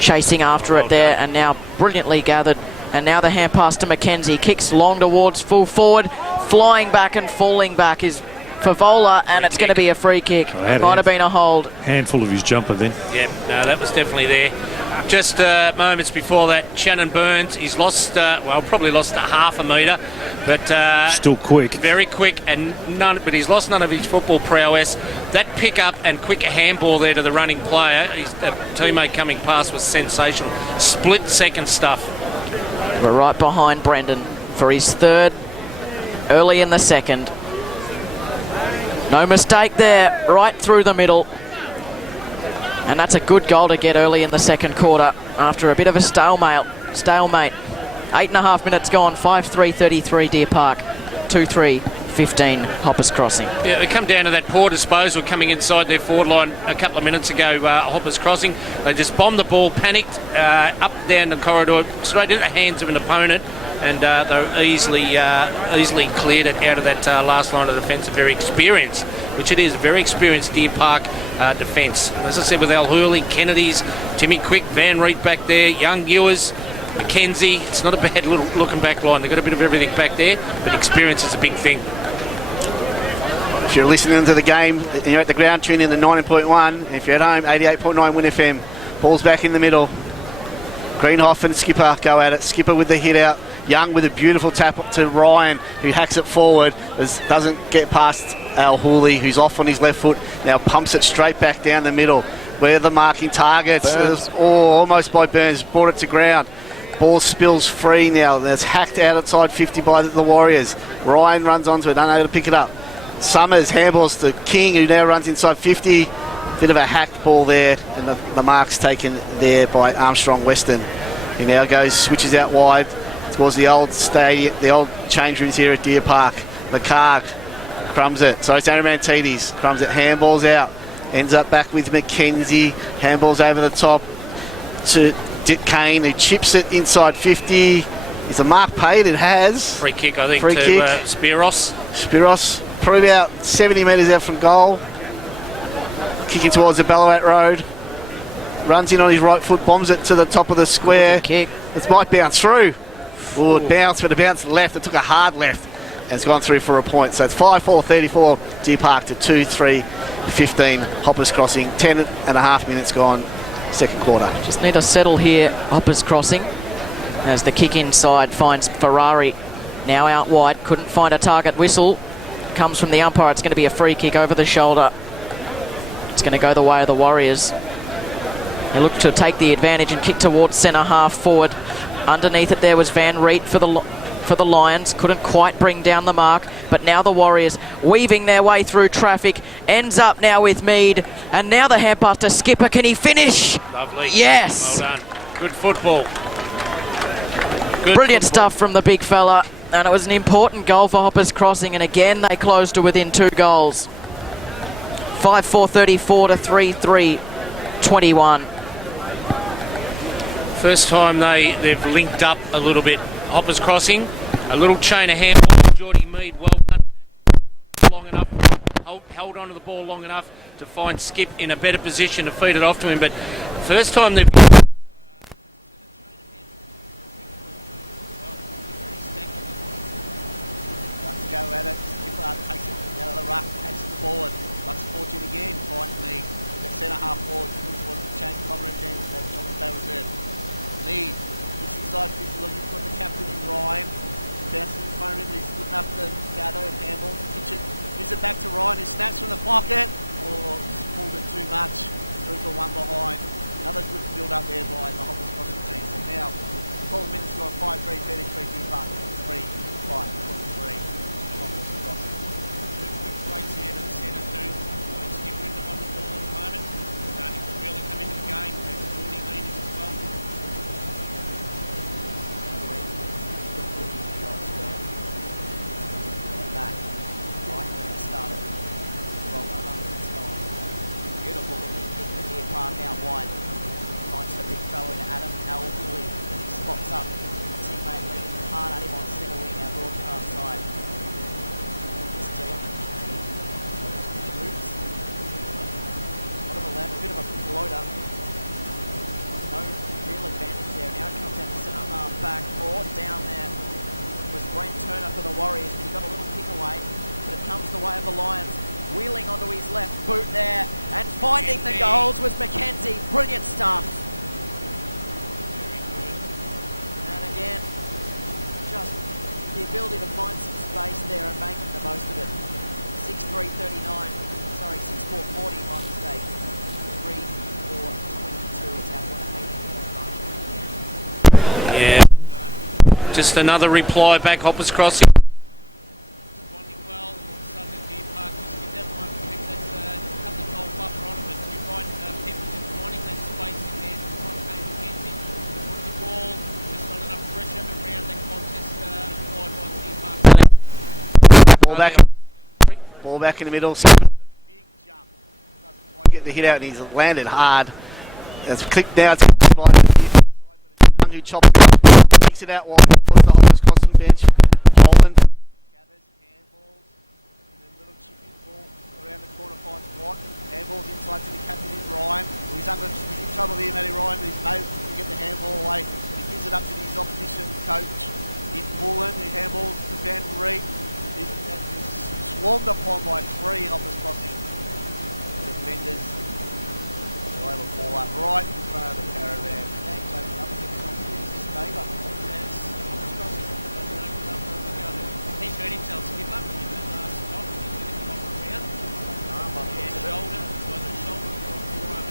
Chasing after it there, and now brilliantly gathered. And now the hand pass to McKenzie. Kicks long towards full forward. Flying back and falling back is Favola, and it's going to be a free kick. It might have been a hold. Handful of his jumper then. Yeah, no, that was definitely there. Just moments before that, Shannon Burns, he's lost, probably lost a half a metre, but still quick. Very quick, and but he's lost none of his football prowess. That pick up and quick handball there to the running player, his teammate coming past was sensational. Split second stuff. We're right behind Brendan for his third early in the second. No mistake there, right through the middle. And that's a good goal to get early in the second quarter after a bit of a stalemate. 8.5 minutes gone, 5-3-33 Deer Park, 2-3-15 Hoppers Crossing. Yeah, they come down to that poor disposal coming inside their forward line a couple of minutes ago, Hoppers Crossing. They just bombed the ball, panicked, up down the corridor, straight into the hands of an opponent, and they easily cleared it out of that last line of defence. Very experienced, which it is, very experienced Deer Park defence. As I said, with Al Hurley, Kennedy's, Timmy Quick, Van Riet back there, young Ewers, McKenzie. It's not a bad little looking back line. They've got a bit of everything back there, but experience is a big thing. If you're listening to the game and you're at the ground, tune in to 90.1. If you're at home, 88.9 Win FM. Ball's back in the middle. Greenhoff and Skipper go at it. Skipper with the hit out. Young with a beautiful tap to Ryan, who hacks it forward, doesn't get past Al Hooley, who's off on his left foot. Now pumps it straight back down the middle. Where the marking targets. Almost by Burns. Brought it to ground. Ball spills free now. It's hacked out outside 50 by the Warriors. Ryan runs onto it, unable to pick it up. Summers handballs to King, who now runs inside 50. Bit of a hacked ball there, and the mark's taken there by Armstrong Weston. He now switches out wide towards the old stadium, the old change rooms here at Deer Park. McCarg crumbs it. So it's Aramantidis. Crumbs it, handballs out. Ends up back with McKenzie. Handballs over the top to Dick Kane, who chips it inside 50. Is the mark paid? It has. Free kick, I think, Free to kick. Spiros. Spiros, probably about 70 metres out from goal. Kicking towards the Ballarat Road. Runs in on his right foot, bombs it to the top of the square. Kick. It might bounce through. Oh, it bounced, but it bounced left. It took a hard left, and it's gone through for a point. So it's 5-4-34 Deer Park to 2-3-15 Hoppers Crossing. 10.5 minutes gone second quarter. Just need to settle here. Hoppers crossing as the kick inside finds Ferrari. Now out wide. Couldn't find a target. Whistle comes from the umpire. It's going to be a free kick over the shoulder. It's going to go the way of the Warriors. They look to take the advantage and kick towards centre half forward. Underneath it there was Van Reet for the Lions. Couldn't quite bring down the mark, but now the Warriors weaving their way through traffic. Ends up now with Mead, and now the handbuster skipper. Can he finish? Lovely. Yes. Well done. Good football. Good Brilliant football. stuff from the big fella, and it was an important goal for Hoppers Crossing, and again they closed to within 2 goals. 5-4-34 to 3-3-21. First time they've linked up a little bit. Hoppers Crossing, a little chain of handball. Geordie Mead, well done. Long enough, held onto the ball long enough to find Skip in a better position to feed it off to him. But first time they've Let's go at it. Skipper takes it out of the ruck, takes it forward. Lux Fortune again, finds Mead. The centre half forward towards the chain, covering him down while John Bay reserve. Mead, he's inside 50, looking for the captain in Ryan. Bounces in front of him, he's good enough to gather and handle, pitch it, gives it back to Ryan, who snaps from the pocket, or just pulled it too much, through for one behind. Another good build up there by the Hoppers Crossing team. So now, 12 minutes gone, 5-3, 33 Deer Park, 3-5, 23, Hoppers Crossing. Two quick breaks here to the centre too. Skip on the ball at the moment. Starting to really come into the game. That's Geordie Mead as well. Back. Right where it started. Beautiful looking kick for Deer Park out wide. Finds the big throw in Adam Albury, and he spots up a teammate leaning hard at him on centre wing, our broadcast side. Still boots. Out of the left, a bit of a floater. No real advantage there. Now it comes out to centre half back, brought down there. Was Brent Turner for the Warriors, but he got a little kick away, but it comes the way of the Lions. Wheeling onto his left boot there, and finding the goals was Mackenzie. Brilliant stuff. Very good. And again, just the ability to find some space there and making the most of it. 6-3-39, sorry, 6-4-40, my mistake. 3-4-22, it's out to an 18-point margin. Yeah. Just another reply back, Hoppers Crossing. Responding well. Southern Deer Park just get that one, keep that couple of goal buffer on it. But you're right, Pemberton finding that space in there. Just trying to pay Mackenzie. Onto the ball, just not enough pressure around that contest applied by Deer Park. Ball back in the middle. Skipper with a big jump. Doesn't quite get the hit out, and he's landed hard. It's clicked now. It's clicked by the defense side, but it's Young who chops it up. Takes it out wide towards the Hoppers Crossing bench. Holland gathers handballs, and then little chipping ball around the corner finds Watt. Handballs inside to the captain in Ryan. He's in trouble here, Matty Ryan. He's able to get the handball away. He gives it up to his opposition coach in Bullen, who handballs to Van Reet. He's swarmed upon by 3 Hoppers Crossing defenders. They'll have a ball up right in front of the caravan. Yes, Hoppers Crossing doesn't open up when we go to. He's hurt himself, Skipper, in that last spot. He's going to come up around. Yeah, shoulder. It's either a shoulder or a forearm.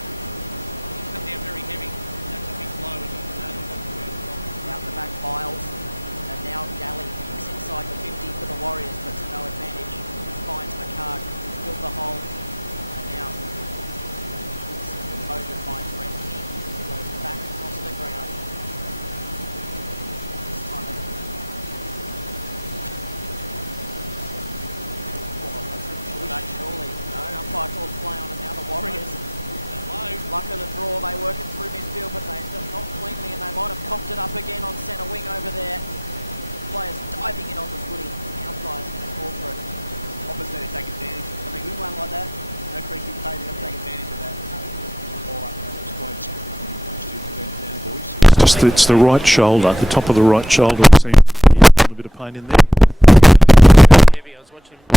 He come down very heavy. That's a big blow. And he's Out the back, Miles, and now Galley is inside the 50 for the Warriors, but to no advantage. Finds McCarg, filled the hole, and now some composure finds Brent King, who goes back across the ground. This time surely. No, umpire calls play on it now. The Warriors. Luck of the draw, they work it through midfield, but they not cleanly, and they might have copped it up again on centre wing over there. Players diving in on the footy. The umpire's going to call for it. Hoppers need to take advantage. When they win one like that, no free kick pay, they've got to take advantage of that. Ball up. It's the right shoulder, the top of the right shoulder. Seems to be a bit of pain in there. heavy. I was watching him a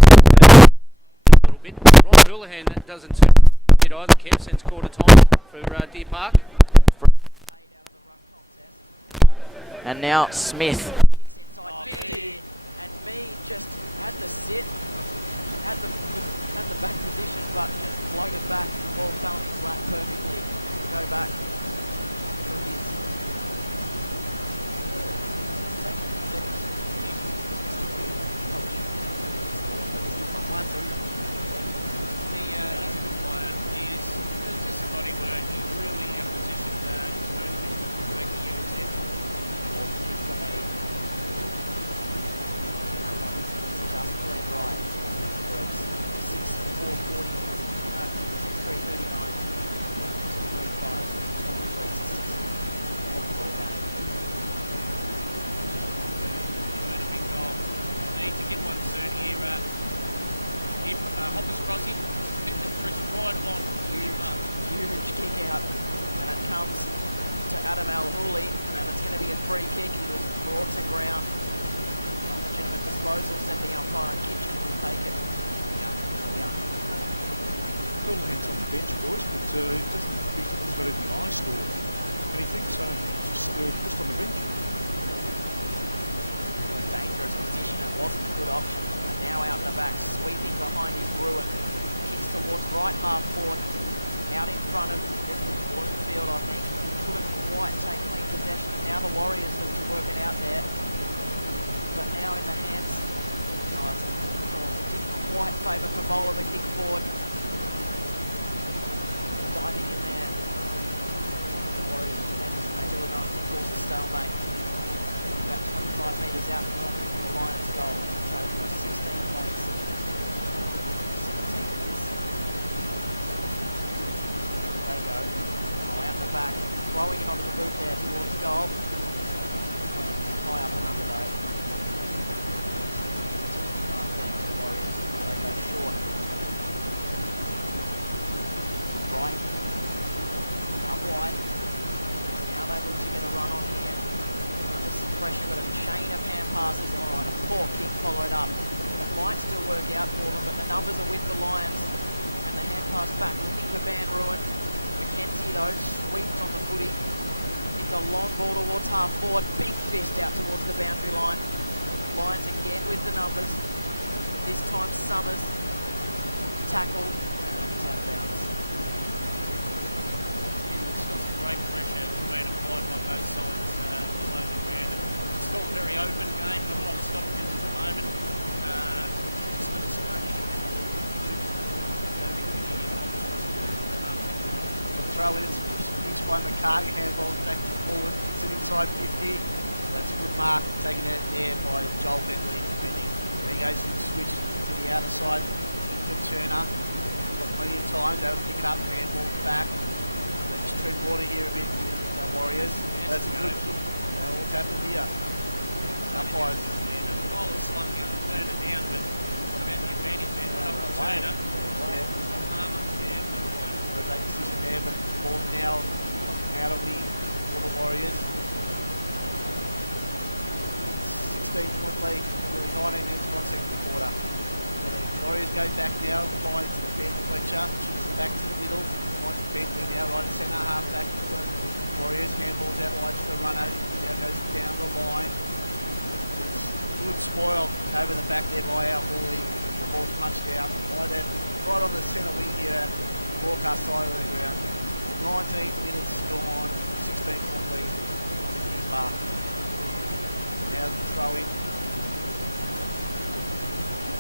little bit. Ron Houlihan doesn't seem to get either, Kev, since quarter time for Deer Park. And now Smith kicks inside 50, and Mead just had the sit, had the back position, but just floated back. The ball fell in his lap perfectly. Go back for his He's a good player. He is just somebody where he really had positioned his opponent, making use of it. Just played right. 6-4-40, 3-39, 3-5, 23-60. Ball game. Made a big goal. They need to get one soon here. Hopper's crossing. Press right on. Huge kick out, and it comes to Adam Al-Houli, and it's going to be a free kick. He was brought to ground. Legitimate disposal, sent the umpire, and Kitchen will take it. Yeah. Little hands on the bench, boys, but he doesn't think he's got any ice or anything, so just on the bench. A dangerous position. It wasn't a good option. And now out the back, sweeping behind his Bruin. Kicks towards right half forward, out in front of Bloomfield, I think. Couldn't quite take clean possession. And now the Warriors look to work it out there. But now in the hands, didn't quite favour Favola, the kick forward. Diving in there. The Warriors they do enough to cause a stalemate. About 25 metres out from the Lions' goal. Trailing by 16 points. 17 minutes. They go. Out the back. Throwing it onto the boot there towards goal. High up and under though. They go short. Right. Out wide. Now they look to get a run on here. Under some pressure, got a chain of hand passes. Alright, a poor kick followed up. It might still work out for them, but the numbers are with the Lions. And the hand pass back, looking for Van Ruin. McKenzie though, sweeps on the footy. It's a long ball towards half forward. Big fist out towards the boundary line. Lions again with the numbers. This time Summers. Tackle. And he's out of bounds. Still some great pressure being applied by both sides below the ground. It's still a very open game, not a lot of stoppages at the moment. Just going to start Throw in, it's pitched by McCarthy, handballs back to Pullen, it's an inside 50. That's a good mark, taken out there by Joel Bentley defending. Then he goes to the switch to the outer side to Turner. Got plenty of time, they'll pick it up, handball back. They just tread water here a bit, the Warriors. That's a good kick. That all happened here. Umpires. Yeah, the ball is slumping up and turn it down, but what about the advantage there? Went up to Turner. Great decision there, but the ball now out of wing for the Warriors. 16-point lead, really 19 minutes, 1 second quarter. So the Warriors go back now, finds Ben Fletcher, chips it back to the middle. Mike Bentley now right at centre, half back to the Warriors, handballs out wide to the runner, now goes down the line. It's good spoil over the back there by our Bully. The ball's punched out right on the centre wing here. Broadcast side of the ground. 19 minutes gone, 16-point lead on the Deer Park. Now the throw in.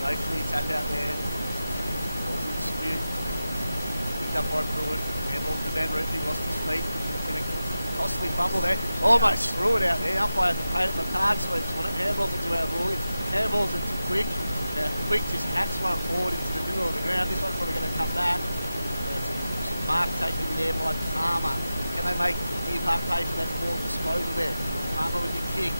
No clear tap out there. Ball's in dispute. Picked up by Pruitt. Handball to Van Root, he lost his feet. Going to costly fumble there. Almost threw it out there. Umpire had to pay it. McCarg sleeps on it. Handballs it to our Bully. Handballs it to Quick. Quick just hacks one forward into the middle of the ground. This one's probably going to come back. Mark taken there by Palmer. Can they make Deer Park pay for that poor disposal there? Palmer with the kick.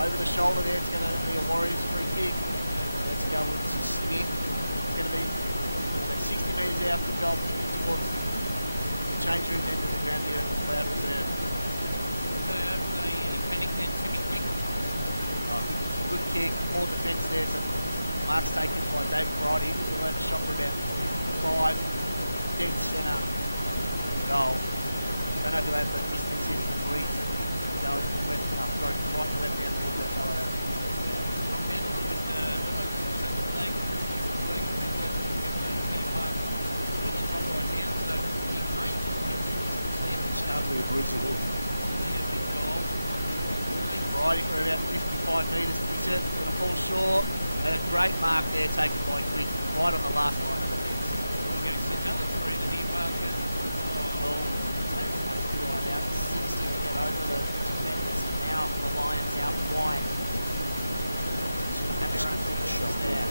Over the shoulder there, it's going to be a Warriors free kick. Let's go with Smith. It's going to be about 60 metres out from goal towards the change room end of the ground here at the Cloud Reserve. Any panic then, Timmy Quick? Good kick, more defence there. So Mark's taken by David Brody. He'll have a shot for about 5. dead centre goal. Don't know if you'll have the distance here for Breeze. Going left, right to left hand towards that fellow. Riding for about 55 metres, kicks it, it's going to fall short, and a great mark there taken by Quick, right on the last line of the fence. About 60 to get over the defenders, and now the Lions out wide. Have your own shot there.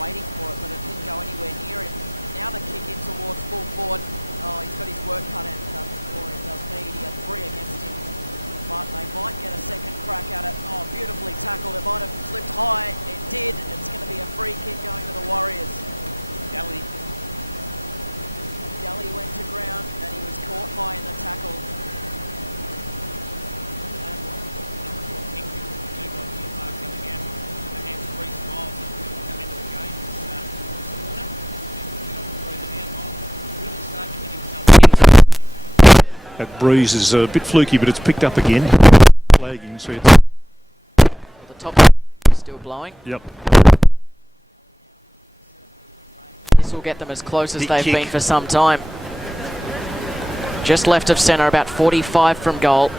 Waiting for it, but it didn't go anywhere near him. And now the kick in towards full forward. Oh, he's got his work cut out for him, does Mead. He had 3 against him, but they might get a second crack at it. Oh, beautifully tackled. It might have slipped high. It did. It's going to be a free kick going to the Warriors. Gully went to ground, and he was caught high in the tackle. That breeze is a bit fluky, but it's picked up again. Flagging, so it's... The top is still blowing. Yep. This will get them as close as Big they've kick. been for some time. Just left of centre, about 45 from goal.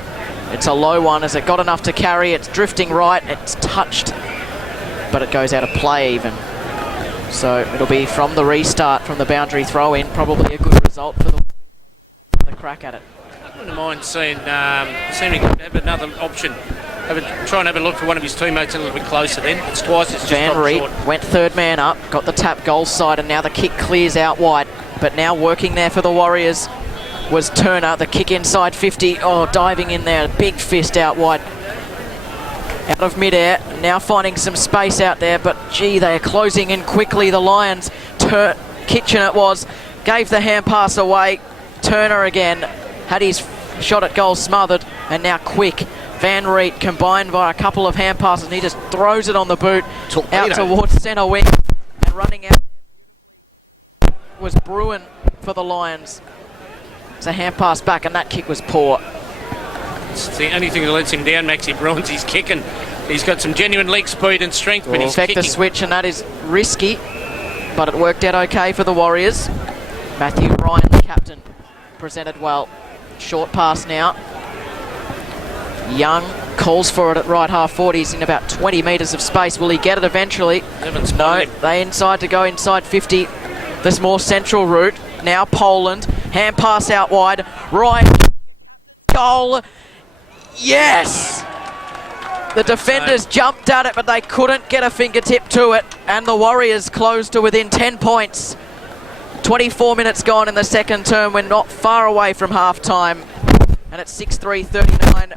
It's a low one. Has it got enough to carry? It's drifting right. It's touched, but it goes out of play even. So it'll be from the restart, from the boundary throw in. Probably a good result for the crack at it. I wouldn't mind seeing him have another option. Try and have a look for one of his teammates a little bit closer then. It's twice, it's just Van dropped Reet short. went third man up, got the tap goal side, and now the kick clears out wide. But now working there for the Warriors was Turner. The kick inside 50. Oh, diving in there. Big fist out wide. Out of midair. Now finding some space out there. But, gee, they are closing in quickly. The Lions. Kitchen it was. Gave the hand pass away. Turner again. Had his shot at goal smothered. And now Quick. Van Reet combined by a couple of hand passes. And he just throws it on the boot. Out towards centre wing. And running out there beautifully was Bruin for the Lions. It's a hand pass back, and that kick was poor. It's the only thing that lets him down, Maxi Bruins. He's kicking. He's got some genuine leg speed and strength, but he's Effect kicking. the switch, and that is risky, but it worked out okay for the Warriors. Matthew Ryan, the captain, presented well. Short pass now. Young calls for it at right half 40. He's in about 20 metres of space. Will he get it eventually? No, they inside to go inside 50. This more central route. Now Poland. Hand pass out wide. Ryan, captain's goal. Yes! The defenders jumped at it, but they couldn't get a fingertip to it. And the Warriors closed to within 10 points. 24 minutes gone in the second term. We're not far away from half-time. And it's 6-3, 39.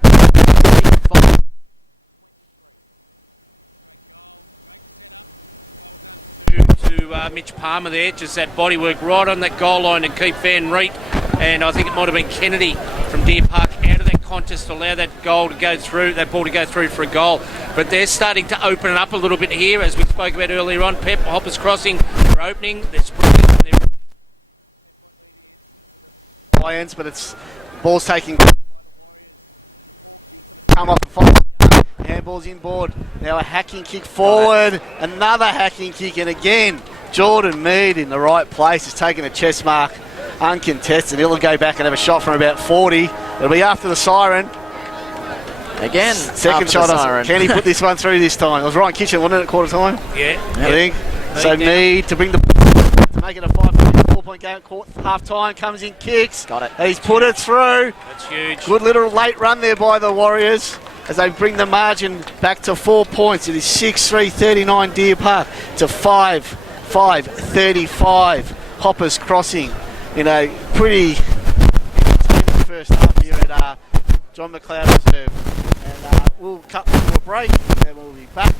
Mitch Palmer there, just that body work right on that goal line to keep Van Reet, and I think it might have been Kennedy from Deer Park out of that contest to allow that goal to go through, that ball to go through for a goal. But they're starting to open it up a little bit here, as we spoke about earlier on. Pep, Hoppers crossing, they're opening, they're sprinting, they're running. Lions, but it's ball's taking by the Warriors. The ball kick, but it's come off the 5 yard. Handball's inboard. Now a hacking kick forward, another hacking kick, and again Jordan Mead in the right place. He's taking a chest mark, uncontested. He'll go back and have a shot from about 40. It'll be after the siren. Again, second after shot. the siren. Can he put this one through this time? It was Ryan Kitchen, wasn't it, at quarter time? Yeah. I think. So Mead Mead to bring the to make it a 4-point game. Half time comes in, kicks. Got it. He's put it through. That's huge. Good little late run there by the Warriors as they bring the margin back to 4 points. It is 6-3, 39 Deer Park to 5-5, 35. Hoppers crossing in a pretty first half here at John McLeod reserve. And we'll cut to a break and we'll be back